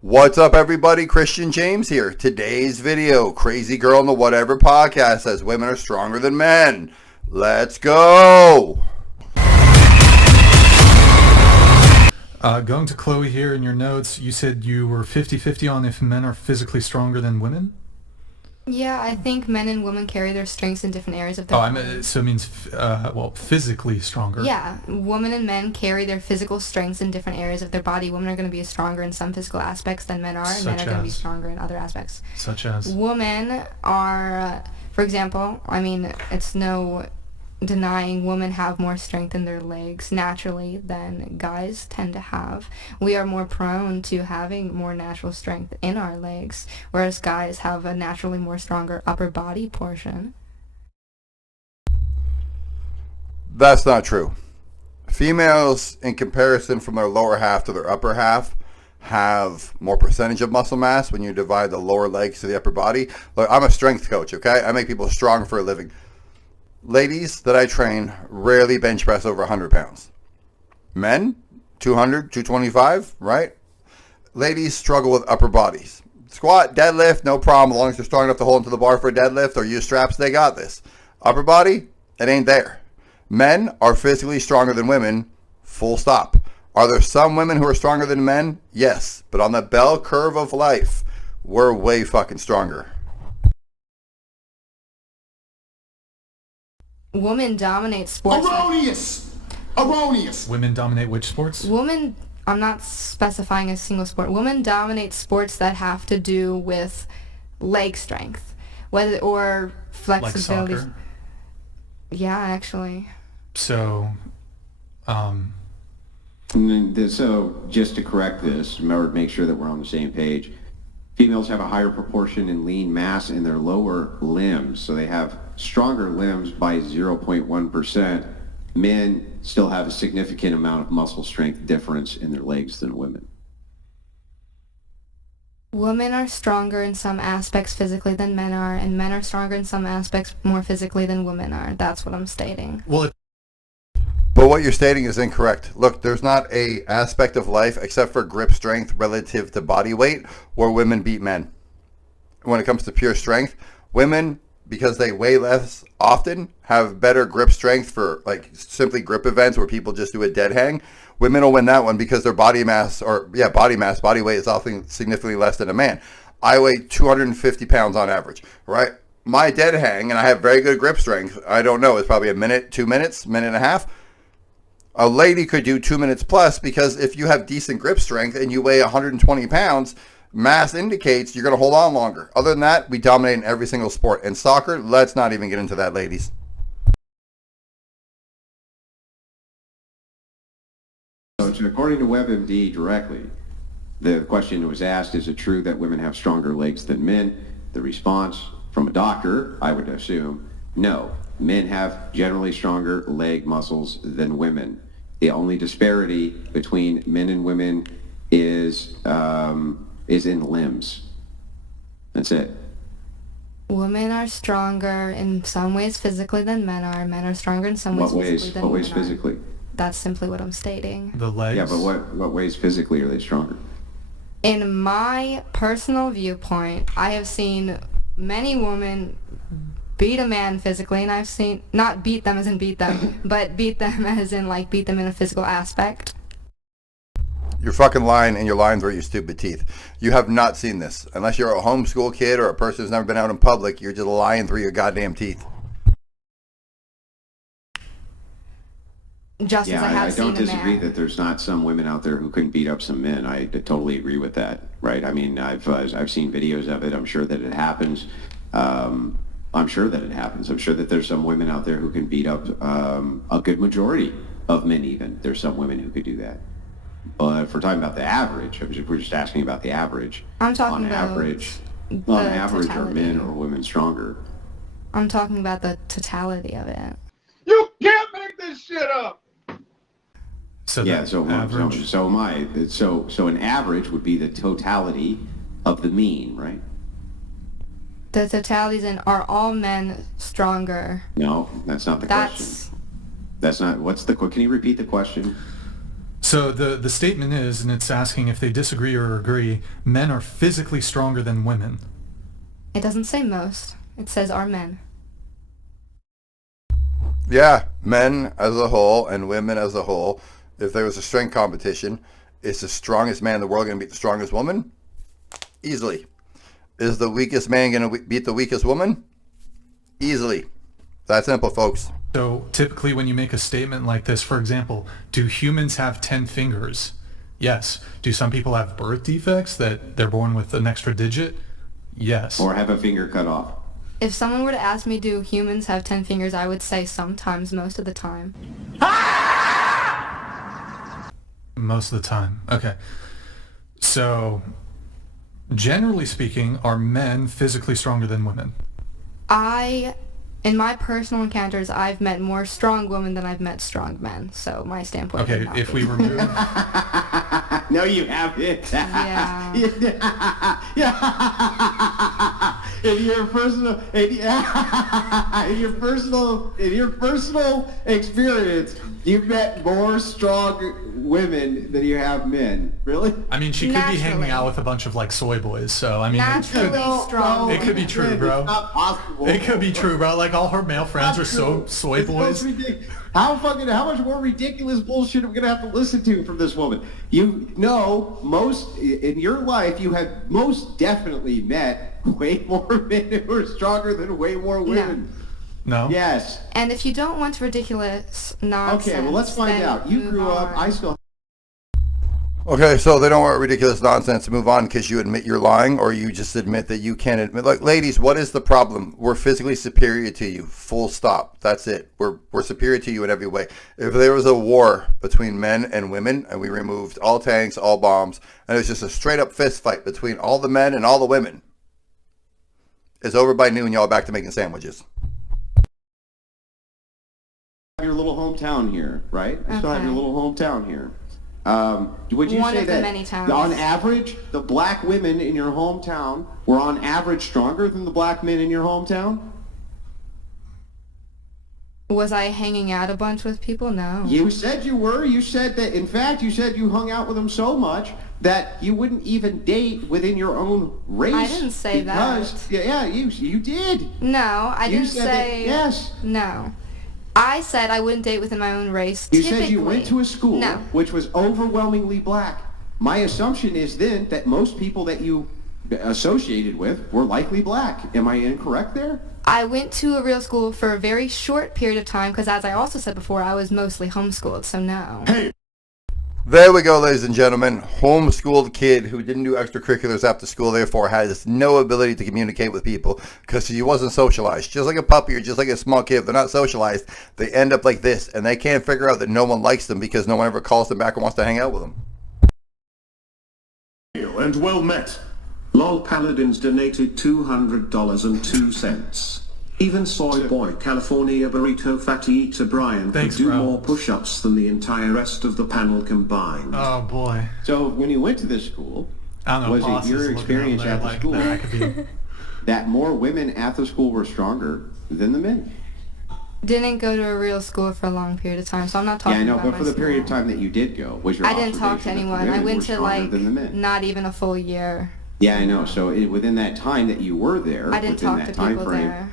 What's up, everybody? Christian James here. Today's video, Crazy Girl in the Whatever podcast says women are stronger than men. Let's go. Going to Chloe here in your notes, you said you were 50-50 on if men are physically stronger than women? Yeah, I think men and women carry their strengths in different areas of their body. So it means, physically stronger. Yeah, women and men carry their physical strengths in different areas of their body. Women are going to be stronger in some physical aspects than men are, and men are going to be stronger in other aspects. Such as? Women are, for example, it's no denying women have more strength in their legs naturally than guys tend to have. We are more prone to having more natural strength in our legs, whereas guys have a naturally more stronger upper body portion. That's not true. Females, in comparison from their lower half to their upper half, have more percentage of muscle mass when you divide the lower legs to the upper body. Look, I'm a strength coach, okay? I make people strong for a living. Ladies that I train rarely bench press over 100 pounds. Men, 200, 225, right? Ladies struggle with upper bodies. Squat, deadlift, no problem. As long as they're strong enough to hold into the bar for a deadlift or use straps, they got this. Upper body, it ain't there. Men are physically stronger than women, full stop. Are there some women who are stronger than men? Yes. But on the bell curve of life, we're way fucking stronger. Women dominate sports. Erroneous. Women dominate which sports? I'm not specifying a single sport. Women dominate sports that have to do with leg strength, or flexibility. Like soccer? Yeah, actually. So, So, just to correct this, remember to make sure that we're on the same page. Females have a higher proportion in lean mass in their lower limbs, so they have stronger limbs by 0.1%. Men still have a significant amount of muscle strength difference in their legs than women. Women are stronger in some aspects physically than men are, and men are stronger in some aspects more physically than women are. That's what I'm stating. well, But what you're stating is incorrect. Look, there's not a aspect of life except for grip strength relative to body weight where women beat men. When it comes to pure strength, women, because they weigh less often, have better grip strength for like simply grip events where people just do a dead hang. Women will win that one because their body weight is often significantly less than a man. I weigh 250 pounds on average, right? My dead hang, and I have very good grip strength, I don't know, it's probably a minute, 2 minutes, minute and a half. A lady could do 2 minutes plus because if you have decent grip strength and you weigh 120 pounds, mass indicates you're going to hold on longer. Other than that, we dominate in every single sport. In soccer, let's not even get into that, ladies. So, according to WebMD directly, the question was asked, is it true that women have stronger legs than men? The response from a doctor, I would assume, no. Men have generally stronger leg muscles than women. The only disparity between men and women is in limbs. That's it. Women are stronger in some ways physically than men are. Men are stronger in some ways physically than women are. What ways physically? That's simply what I'm stating. the legs. Yeah, but what ways physically are they stronger? In my personal viewpoint, I have seen many women beat a man physically, and I've seen, not beat them as in beat them, but beat them as in like beat them in a physical aspect. You're fucking lying, and you're lying through your stupid teeth. You have not seen this. Unless you're a homeschool kid or a person who's never been out in public, you're just lying through your goddamn teeth. Just as I have seen a man. I don't disagree that there's not some women out there who can beat up some men. I totally agree with that, right? I mean, I've seen videos of it. I'm sure that it happens. I'm sure that there's some women out there who can beat up a good majority of men even. There's some women who could do that. But if we're talking about the average, we're just asking about the average. I'm talking on about average, the on average, totality. are men or women stronger? I'm talking about the totality of it. You can't make this shit up. So Yeah, the so average. so an average would be the totality of the mean, right? The totalities in are all men stronger. No, that's not the question. That's not. Can you repeat the question? So the statement is, and it's asking if they disagree or agree, men are physically stronger than women. It doesn't say most. It says are men. Yeah, men as a whole and women as a whole. If there was a strength competition, is the strongest man in the world going to beat the strongest woman? Easily. Is the weakest man going to beat the weakest woman? Easily. That simple, folks. So typically when you make a statement like this, for example, do humans have 10 fingers? Yes. Do some people have birth defects that they're born with an extra digit? Yes. Or have a finger cut off. If someone were to ask me, do humans have 10 fingers, I would say sometimes, most of the time. Most of the time. Okay. So, generally speaking, are men physically stronger than women? In my personal encounters, I've met more strong women than I've met strong men. So my standpoint. Okay, would not if be. we remove... No, you haven't. Yeah. In your personal, in your personal experience, you've met more strong women than you have men. Really? I mean, she could be hanging Naturally. out with a bunch of, like, soy boys, so, I mean... Naturally strong. It could be true, bro. It's not possible. It could be true, bro. Like, all her male friends are soy boys. How much more ridiculous bullshit are we gonna have to listen to from this woman? You know, most in your life, you have most definitely met way more men who are stronger than way more women. No? Yes. And if you don't want ridiculous nonsense, Okay, well, let's find then out. You move grew up. on. I still. Okay, so they don't want ridiculous nonsense to move on because you admit you're lying, or you just admit that you can't admit. Like, ladies, what is the problem? We're physically superior to you. Full stop. That's it. We're superior to you in every way. If there was a war between men and women, and we removed all tanks, all bombs, and it was just a straight up fist fight between all the men and all the women, it's over by noon. Y'all back to making sandwiches. Your little hometown here, right? I still have your Okay. little hometown here. Would you One say of the that many towns. on average, the black women in your hometown were on average stronger than the black men in your hometown? Was I hanging out a bunch with people? No. You said you were. You said that, in fact, you said you hung out with them so much that you wouldn't even date within your own race. I didn't say because, that. Yeah, you did. No, I You didn't said that- say. yes. No. I said I wouldn't date within my own race. You typically. said you went to a school No. which was overwhelmingly black. My assumption is then that most people that you associated with were likely black. Am I incorrect there? I went to a real school for a very short period of time because, as I also said before, I was mostly homeschooled, so no. There we go, ladies and gentlemen. Homeschooled kid who didn't do extracurriculars after school, therefore has no ability to communicate with people because he wasn't socialized. Just like a puppy or just like a small kid, if they're not socialized, they end up like this, and they can't figure out that no one likes them because no one ever calls them back and wants to hang out with them. And well met. LOL Paladins donated $200.02. Even Soy Boy California Burrito Fatty Eater Brian Thanks, could do bro. more push-ups than the entire rest of the panel combined. Oh, boy. So when you went to this school, I don't know. was boss it is your looking experience over there at the like school that I could be... that more women at the school were stronger than the men? Didn't go to a real school for a long period of time, so I'm not Yeah, talking I know, about but my for the period of school. time that you did go, was your I didn't talk to observation that the anyone. I women went were to stronger than the men? not even a full year. Yeah, I know. So within that time that you were there, I didn't within talk that to time people frame, there.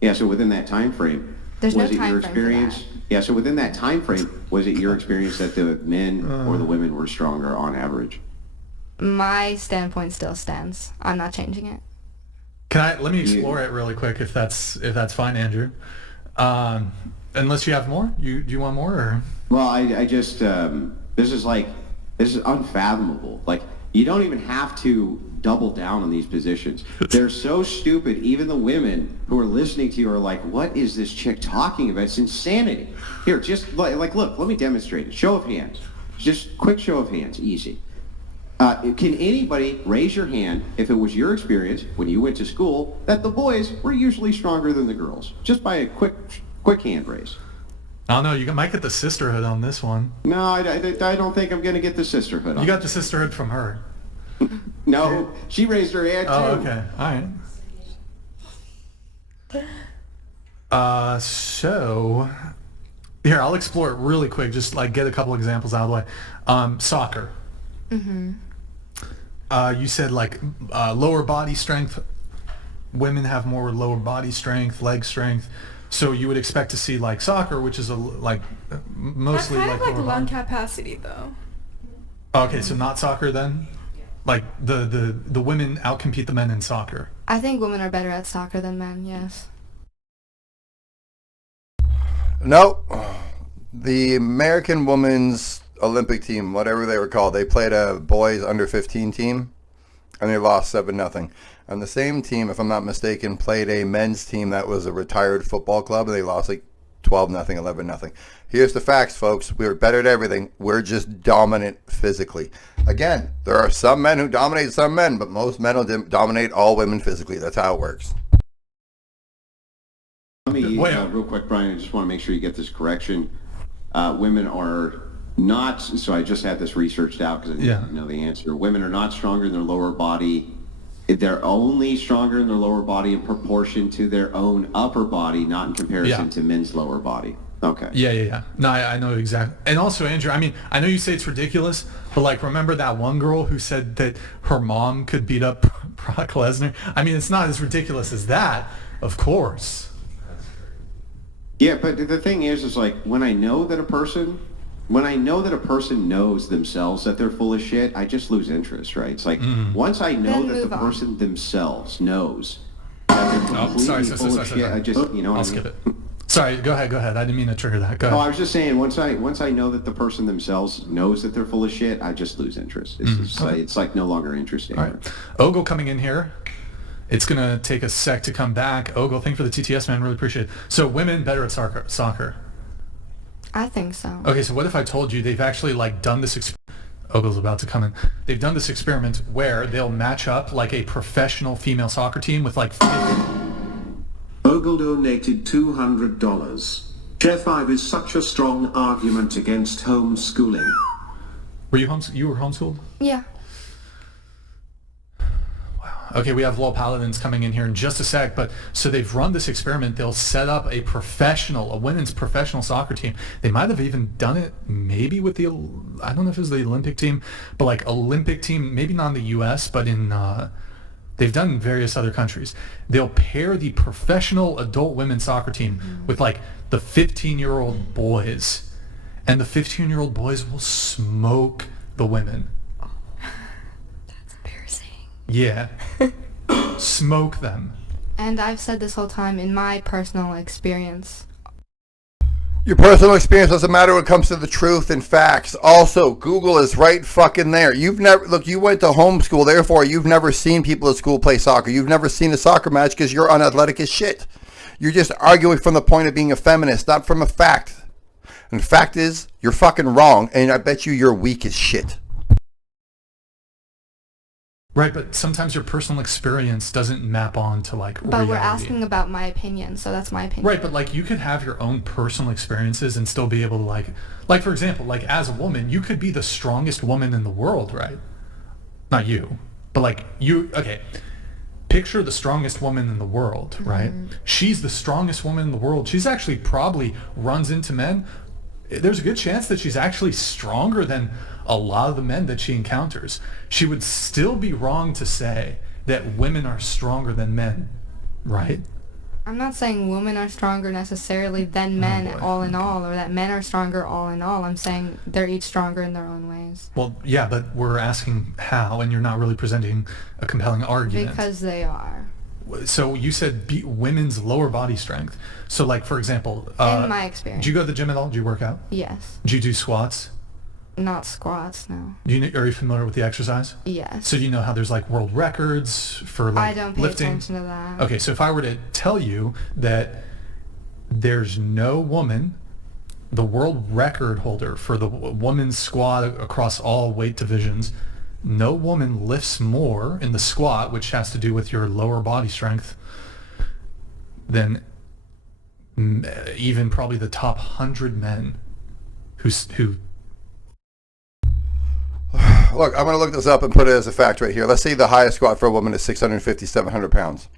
yeah. So within that time frame, There's no was it time your frame for experience? that. Yeah. So within that time frame, was it your experience that the men or the women were stronger on average? My standpoint still stands. I'm not changing it. Let me explore it really quick if that's fine, Andrew. Unless you have more? Do you want more? Or? Well, I just this is unfathomable. Like, you don't even have to double down on these positions. They're so stupid. Even the women who are listening to you are like, "What is this chick talking about? It's insanity." Here, just look. Let me demonstrate it. Show of hands. Just quick show of hands. Easy. Can anybody raise your hand if it was your experience when you went to school that the boys were usually stronger than the girls? Just by a quick hand raise. I don't know. You might get the sisterhood on this one. No, I don't think I'm going to get the sisterhood on. You got the sisterhood from her. No, she raised her hand too. Oh, okay. All right. So, Here, I'll explore it really quick. Just like get a couple examples out of the way. Soccer. Mm-hmm. You said like lower body strength. Women have more lower body strength, leg strength. So you would expect to see like soccer, which is mostly That's kind like of like lower lung body. capacity, though. Okay, so not soccer then. Like the women outcompete the men in soccer. I think women are better at soccer than men, yes. No, the American women's Olympic team, whatever they were called, they played a boys under 15 team, and they lost 7-0. And the same team, if I'm not mistaken, played a men's team that was a retired football club, and they lost like 12-0, 11-0. Here's the facts, folks. We're better at everything. We're just dominant physically. Again, there are some men who dominate some men, but most men will dominate all women physically. That's how it works. Let me, real quick, Brian, I just want to make sure you get this correction. Women are not, so I just had this researched out because I didn't know the answer. Women are not stronger in their lower body. They're only stronger in their lower body in proportion to their own upper body, not in comparison to men's lower body. Okay. Yeah. No, I know exactly. And also, Andrew, I mean, I know you say it's ridiculous, but like, remember that one girl who said that her mom could beat up Brock Lesnar? I mean, it's not as ridiculous as that, of course. Yeah, but the thing is like when I know that a person knows themselves that they're full of shit, I just lose interest, right? It's like once I know Then that the move on. person themselves knows that they're completely full of shit, I just, you know what I'll I mean? skip it. Sorry, go ahead. I didn't mean to trigger that. Go Oh, I ahead. was just saying, once I know that the person themselves knows that they're full of shit, I just lose interest. It's like no longer interesting. All right. Ogle coming in here. It's going to take a sec to come back. Ogle, thank you for the TTS, man. Really appreciate it. So women better at soccer. I think so. Okay, so what if I told you they've actually like done this Ogle's about to come in. They've done this experiment where they'll match up like a professional female soccer team with like 50. Ogle donated $200. Chair 5 is such a strong argument against homeschooling. Were you you were homeschooled? Yeah. Okay, we have Lowell Paladins coming in here in just a sec, but so they've run this experiment. They'll set up a women's professional soccer team. They might have even done it maybe with the, I don't know if it was the Olympic team, but like Olympic team, maybe not in the U.S., but in, they've done in various other countries. They'll pair the professional adult women's soccer team with like the 15-year-old boys, and the 15-year-old boys will smoke the women. Yeah. Smoke them. And I've said this whole time, in my personal experience. Your personal experience doesn't matter when it comes to the truth and facts. Also, Google is right fucking there. You went to homeschool, therefore you've never seen people at school play soccer. You've never seen a soccer match because you're unathletic as shit. You're just arguing from the point of being a feminist, not from a fact. And the fact is, you're fucking wrong, and I bet you're weak as shit. Right, but sometimes your personal experience doesn't map on to like But reality. we're asking about my opinion, so that's my opinion. Right, but like you could have your own personal experiences and still be able to like for example, like as a woman, you could be the strongest woman in the world, right? Not you, but like you, okay. Picture the strongest woman in the world, right? She's the strongest woman in the world. She's actually probably runs into men. There's a good chance that she's actually stronger than a lot of the men that she encounters. She would still be wrong to say that women are stronger than men, right? I'm not saying women are stronger necessarily than men all in all, or that men are stronger all in all. I'm saying they're each stronger in their own ways. Well, yeah, but we're asking how, and you're not really presenting a compelling argument. Because they are. So you said women's lower body strength. So like, for example... in my experience. Do you go to the gym at all? Do you work out? Yes. Do you do squats? Not squats, no. Are you familiar with the exercise? Yes. So do you know how there's like world records for like I don't pay lifting? attention to that. Okay, so if I were to tell you that there's no woman, the world record holder for the woman's squat across all weight divisions, no woman lifts more in the squat, which has to do with your lower body strength, than even probably the top 100 men who Look, I'm going to look this up and put it as a fact right here. Let's say the highest squat for a woman is 650, 700 pounds.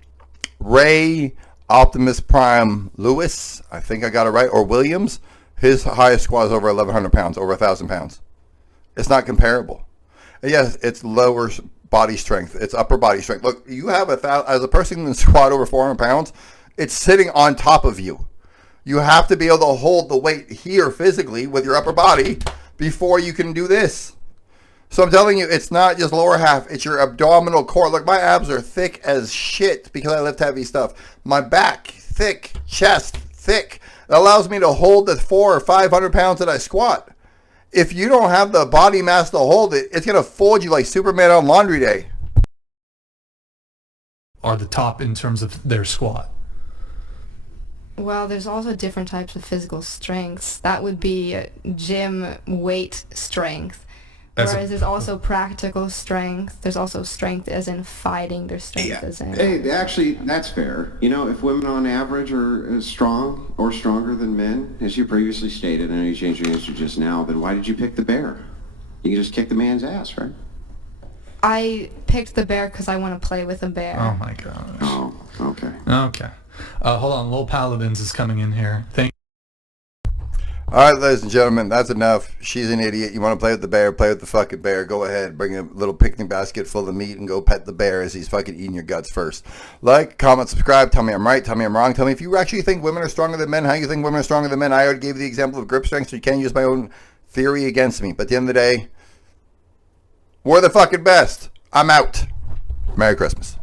Ray Optimus Prime Lewis, I think I got it right, or Williams, His highest squat is over 1,100 pounds, over 1,000 pounds. It's not comparable. And yes, it's lower body strength. It's upper body strength. Look, you have as a person who can squat over 400 pounds, it's sitting on top of you. You have to be able to hold the weight here physically with your upper body before you can do this. So I'm telling you, it's not just lower half. It's your abdominal core. Look, my abs are thick as shit because I lift heavy stuff. My back, thick. Chest, thick. It allows me to hold the 400 or 500 pounds that I squat. If you don't have the body mass to hold it, it's going to fold you like Superman on laundry day. Are the top in terms of their squat. Well, there's also different types of physical strengths. That would be gym weight strength. Whereas there's also practical strength. There's also strength as in fighting. There's strength as in... Hey, actually, that's fair. You know, if women on average are as strong or stronger than men, as you previously stated, I know you changed your answer just now, then why did you pick the bear? You can just kick the man's ass, right? I picked the bear because I want to play with a bear. Oh my gosh. Oh, okay. Okay. Hold on, Lil Paladins is coming in here. All right, ladies and gentlemen, that's enough. She's an idiot. You want to play with the bear? Play with the fucking bear. Go ahead. Bring a little picnic basket full of meat and go pet the bear as he's fucking eating your guts first. Like, comment, subscribe. Tell me I'm right. Tell me I'm wrong. Tell me if you actually think women are stronger than men. How you think women are stronger than men. I already gave you the example of grip strength, so you can't use my own theory against me. But at the end of the day, we're the fucking best. I'm out. Merry Christmas.